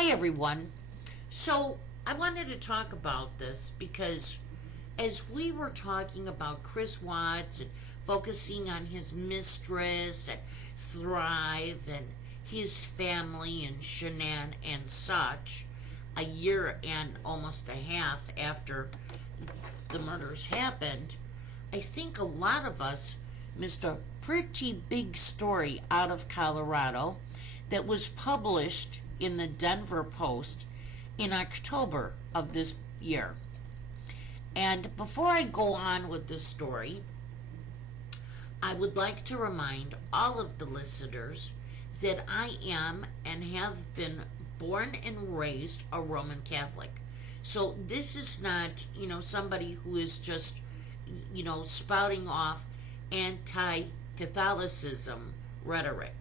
Hi, everyone. So, I wanted to talk about this because as we were talking about Chris Watts and focusing on his mistress and Thrive and his family and Shanann and such, a year and almost a half after the murders happened, I think a lot of us missed a pretty big story out of Colorado that was published in the Denver Post in October of this year. And before I go on with this story, I would like to remind all of the listeners that I am and have been born and raised a Roman Catholic. So this is not, somebody who is just, spouting off anti-Catholicism rhetoric.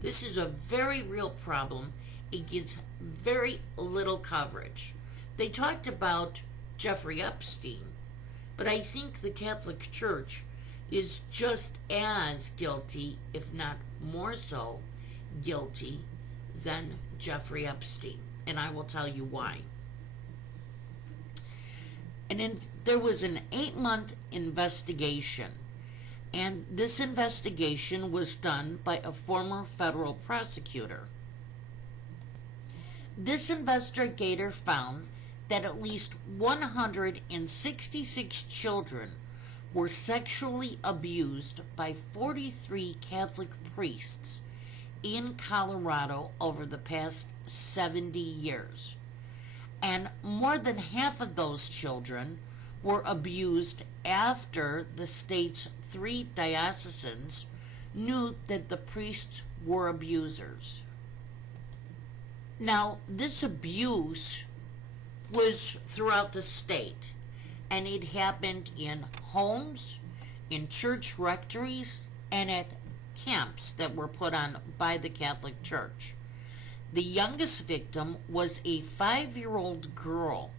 This is a very real problem. It gets very little coverage. They talked about Jeffrey Epstein, but I think the Catholic Church is just as guilty, if not more so, guilty than Jeffrey Epstein. And I will tell you why. There was an 8-month investigation. And this investigation was done by a former federal prosecutor. This investigator found that at least 166 children were sexually abused by 43 Catholic priests in Colorado over the past 70 years. And more than half of those children were abused after the state's 3 dioceses knew that the priests were abusers. Now, this abuse was throughout the state, and it happened in homes, in church rectories, and at camps that were put on by the Catholic Church. The youngest victim was a 5-year-old girl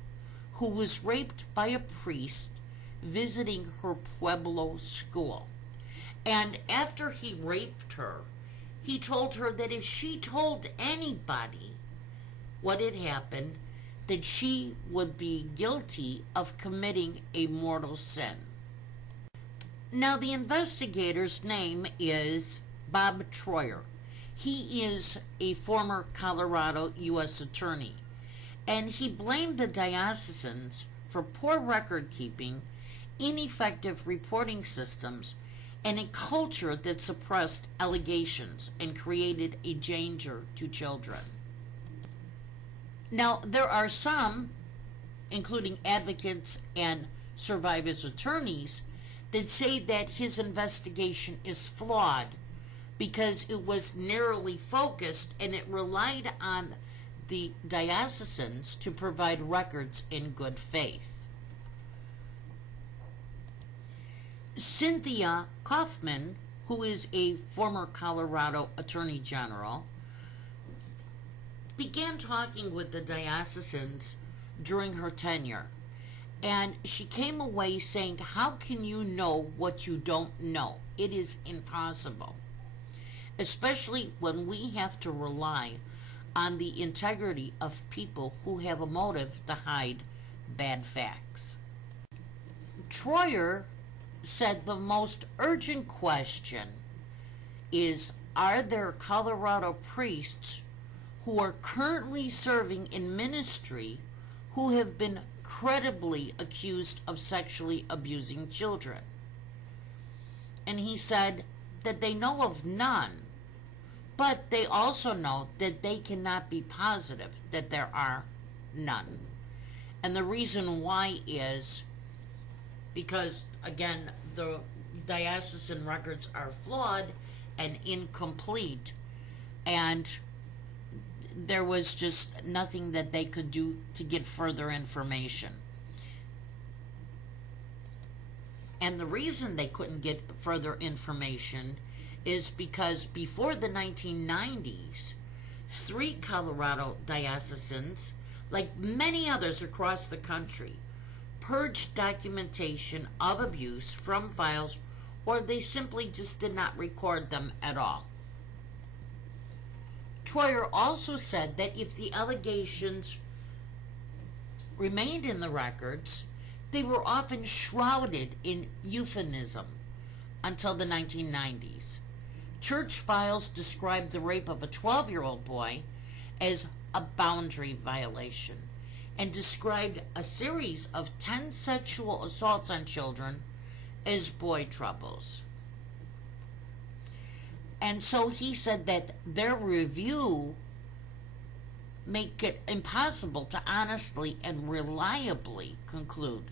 who was raped by a priest visiting her Pueblo school. And after he raped her, he told her that if she told anybody what had happened, that she would be guilty of committing a mortal sin. Now, the investigator's name is Bob Troyer. He is a former Colorado U.S. attorney, and he blamed the dioceses for poor record keeping, ineffective reporting systems, and a culture that suppressed allegations and created a danger to children. Now, there are some, including advocates and survivors' attorneys, that say that his investigation is flawed because it was narrowly focused and it relied on the dioceses to provide records in good faith. Cynthia Kaufman, who is a former Colorado Attorney General, began talking with the dioceses during her tenure, and she came away saying, "How can you know what you don't know? It is impossible, especially when we have to rely on the integrity of people who have a motive to hide bad facts." Troyer said the most urgent question is, are there Colorado priests who are currently serving in ministry who have been credibly accused of sexually abusing children? And he said that they know of none, but they also know that they cannot be positive that there are none. And the reason why is because, again, the diocesan records are flawed and incomplete, and there was just nothing that they could do to get further information. And the reason they couldn't get further information is because before the 1990s, 3 Colorado dioceses, like many others across the country, purged documentation of abuse from files, or they simply just did not record them at all. Troyer also said that if the allegations remained in the records, they were often shrouded in euphemism until the 1990s. Church files described the rape of a 12-year-old boy as a boundary violation and described a series of 10 sexual assaults on children as boy troubles. And so he said that their review make it impossible to honestly and reliably conclude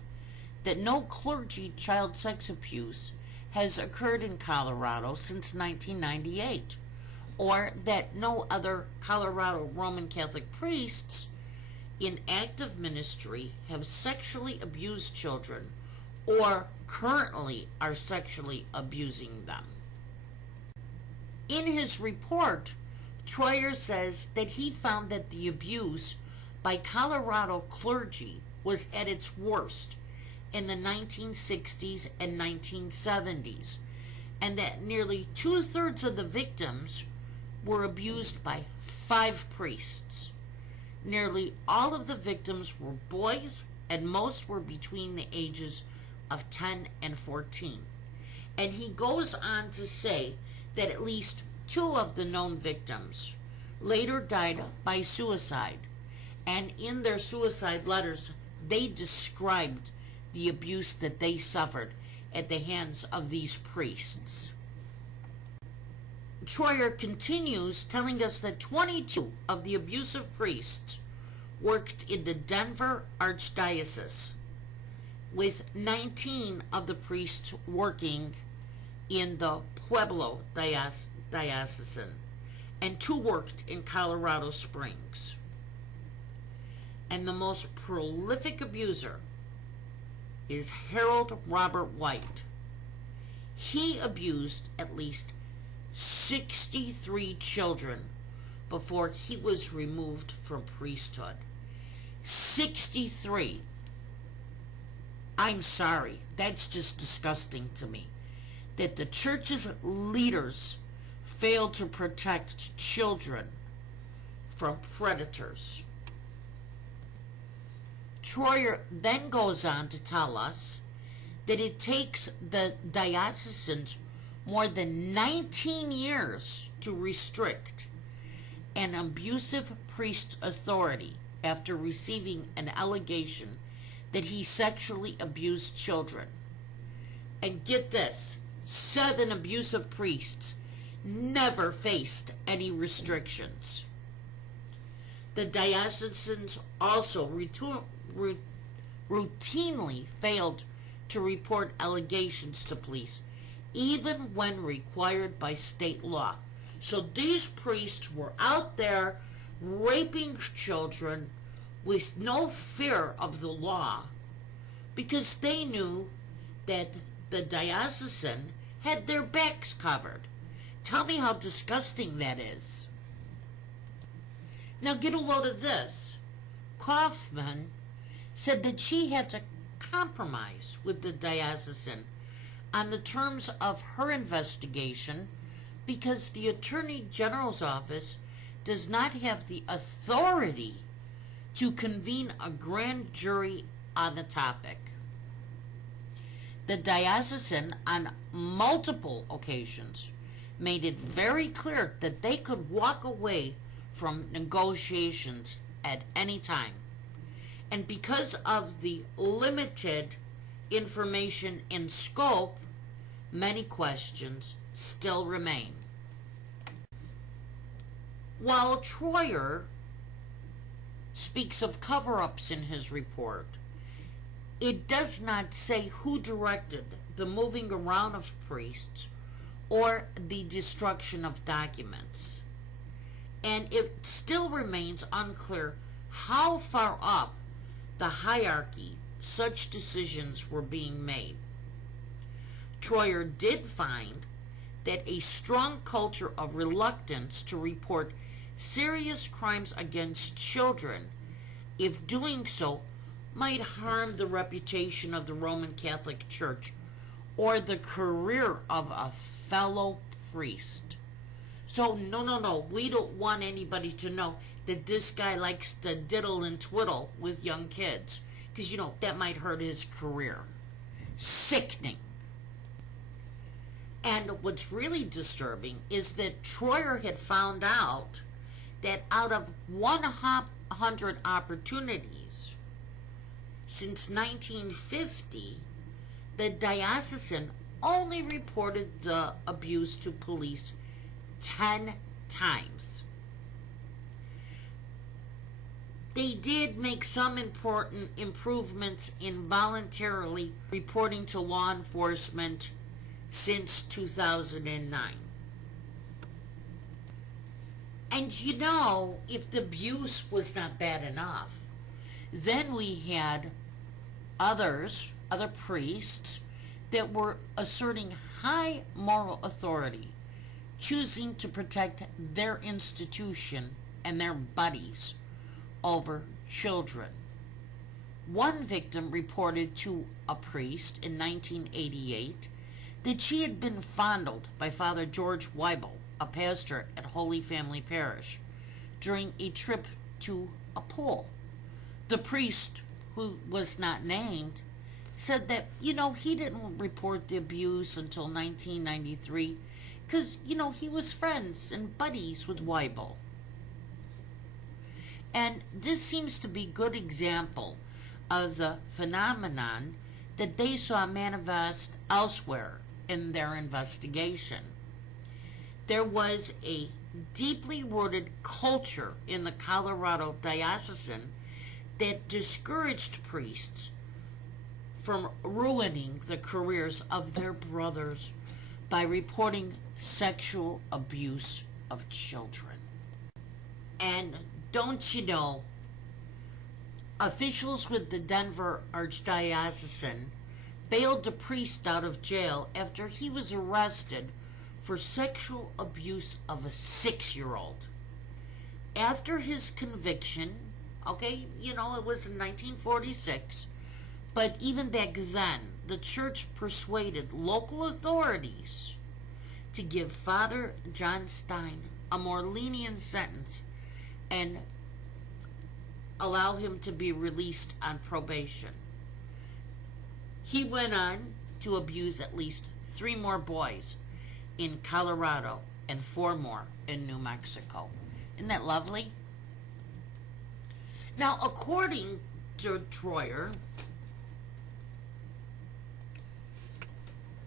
that no clergy child sex abuse has occurred in Colorado since 1998, or that no other Colorado Roman Catholic priests in active ministry have sexually abused children or currently are sexually abusing them. In his report, Troyer says that he found that the abuse by Colorado clergy was at its worst in the 1960s and 1970s, and that nearly 2/3 of the victims were abused by 5 priests. Nearly all of the victims were boys, and most were between the ages of 10 and 14. And he goes on to say that at least 2 of the known victims later died by suicide, and in their suicide letters they described the abuse that they suffered at the hands of these priests. Troyer continues telling us that 22 of the abusive priests worked in the Denver Archdiocese, with 19 of the priests working in the Pueblo Diocesan, and 2 worked in Colorado Springs. And the most prolific abuser is Harold Robert White. He abused at least 63 children before he was removed from priesthood. 63. I'm sorry, that's just disgusting to me, that the church's leaders fail to protect children from predators. Troyer then goes on to tell us that it takes the diocesans more than 19 years to restrict an abusive priest's authority after receiving an allegation that he sexually abused children. And get this, 7 abusive priests never faced any restrictions. The diocesans also routinely failed to report allegations to police, even when required by state law. So these priests were out there raping children with no fear of the law, because they knew that the diocesan had their backs covered. Tell me how disgusting that is. Now get a load of this. Kaufman said that she had to compromise with the diocesan on the terms of her investigation because the Attorney General's office does not have the authority to convene a grand jury on the topic. The diocesan, on multiple occasions, made it very clear that they could walk away from negotiations at any time. And because of the limited information in scope, many questions still remain. While Troyer speaks of cover-ups in his report, it does not say who directed the moving around of priests or the destruction of documents. And it still remains unclear how far up the hierarchy such decisions were being made. Troyer did find that a strong culture of reluctance to report serious crimes against children, if doing so, might harm the reputation of the Roman Catholic Church or the career of a fellow priest. So, no, no, no. We don't want anybody to know that this guy likes to diddle and twiddle with young kids. Because, that might hurt his career. Sickening. And what's really disturbing is that Troyer had found out that out of 100 opportunities since 1950, the diocesan only reported the abuse to police 10 times. They did make some important improvements in voluntarily reporting to law enforcement since 2009. And if the abuse was not bad enough, then we had other priests that were asserting high moral authority, choosing to protect their institution and their buddies over children. One victim reported to a priest in 1988 that she had been fondled by Father George Weibel, a pastor at Holy Family Parish, during a trip to a pool. The priest, who was not named, said that, he didn't report the abuse until 1993 because, he was friends and buddies with Weibel. And this seems to be a good example of the phenomenon that they saw manifest elsewhere in their investigation. There was a deeply rooted culture in the Colorado diocesan that discouraged priests from ruining the careers of their brothers by reporting sexual abuse of children. And don't you know, officials with the Denver Archdiocesan bailed a priest out of jail after he was arrested for sexual abuse of a 6-year-old. After his conviction, it was in 1946, but even back then, the church persuaded local authorities to give Father John Stein a more lenient sentence and allow him to be released on probation. He went on to abuse at least 3 more boys in Colorado and 4 more in New Mexico. Isn't that lovely? Now, according to Troyer,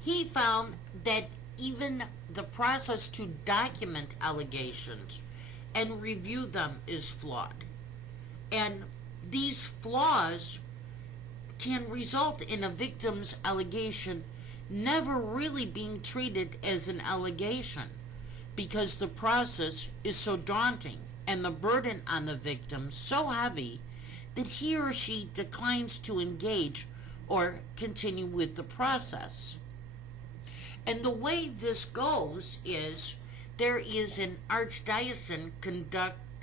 he found that even the process to document allegations and review them is flawed. And these flaws can result in a victim's allegation never really being treated as an allegation because the process is so daunting and the burden on the victim so heavy that he or she declines to engage or continue with the process. And the way this goes is there is an archdiocesan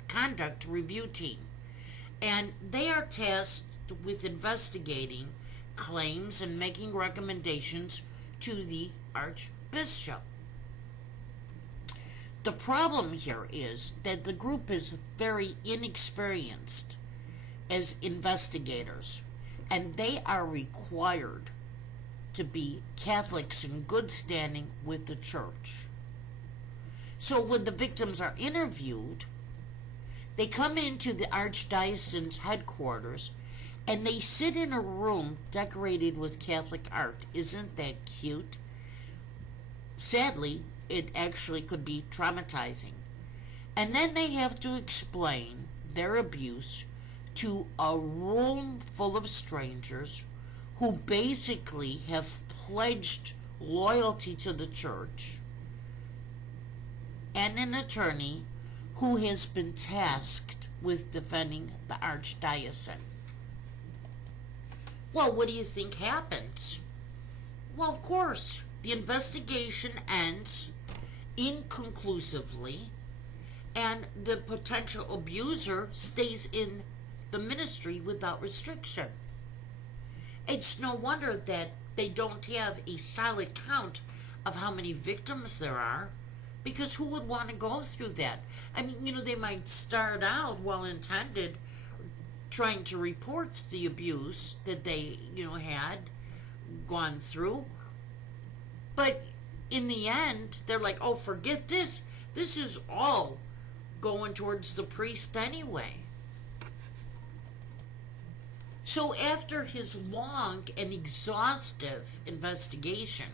conduct review team, and they are tasked with investigating claims and making recommendations to the archbishop. The problem here is that the group is very inexperienced as investigators, and they are required to be Catholics in good standing with the church. So when the victims are interviewed, they come into the archdiocesan's headquarters and they sit in a room decorated with Catholic art. Isn't that cute? Sadly, it actually could be traumatizing. And then they have to explain their abuse to a room full of strangers who basically have pledged loyalty to the church, and an attorney who has been tasked with defending the archdiocesan. Well, what do you think happens? Well, of course, the investigation ends inconclusively, and the potential abuser stays in the ministry without restriction. It's no wonder that they don't have a solid count of how many victims there are, Because who would want to go through that? I mean, they might start out well intended trying to report the abuse that they, had gone through. But in the end, they're like, oh, forget this. This is all going towards the priest anyway. So after his long and exhaustive investigation,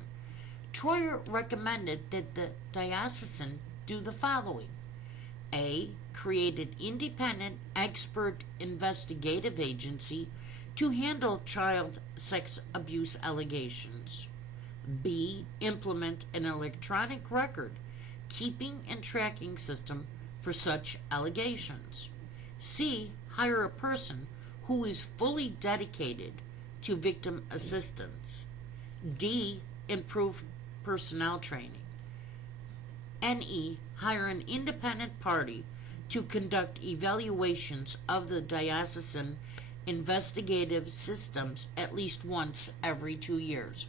Troyer recommended that the diocesan do the following. A. Create an independent expert investigative agency to handle child sex abuse allegations. B. Implement an electronic record keeping and tracking system for such allegations. C. Hire a person who is fully dedicated to victim assistance. D. Improve personnel training. N.E. Hire an independent party to conduct evaluations of the diocesan investigative systems at least once every 2 years.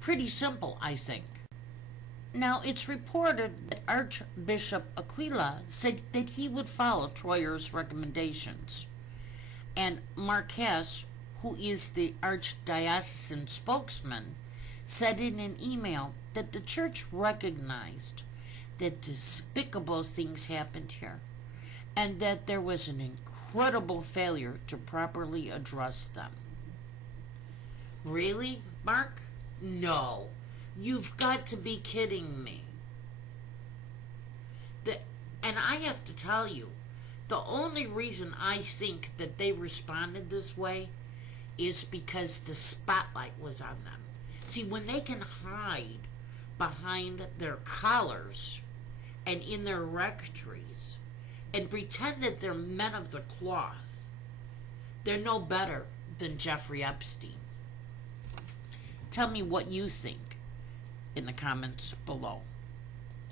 Pretty simple, I think. Now, it's reported that Archbishop Aquila said that he would follow Troyer's recommendations. And Marquez, who is the archdiocesan spokesman, said in an email that the church recognized that despicable things happened here and that there was an incredible failure to properly address them. Really, Mark? No. You've got to be kidding me. And I have to tell you, the only reason I think that they responded this way is because the spotlight was on them. See, when they can hide behind their collars and in their rectories and pretend that they're men of the cloth, they're no better than Jeffrey Epstein. Tell me what you think in the comments below.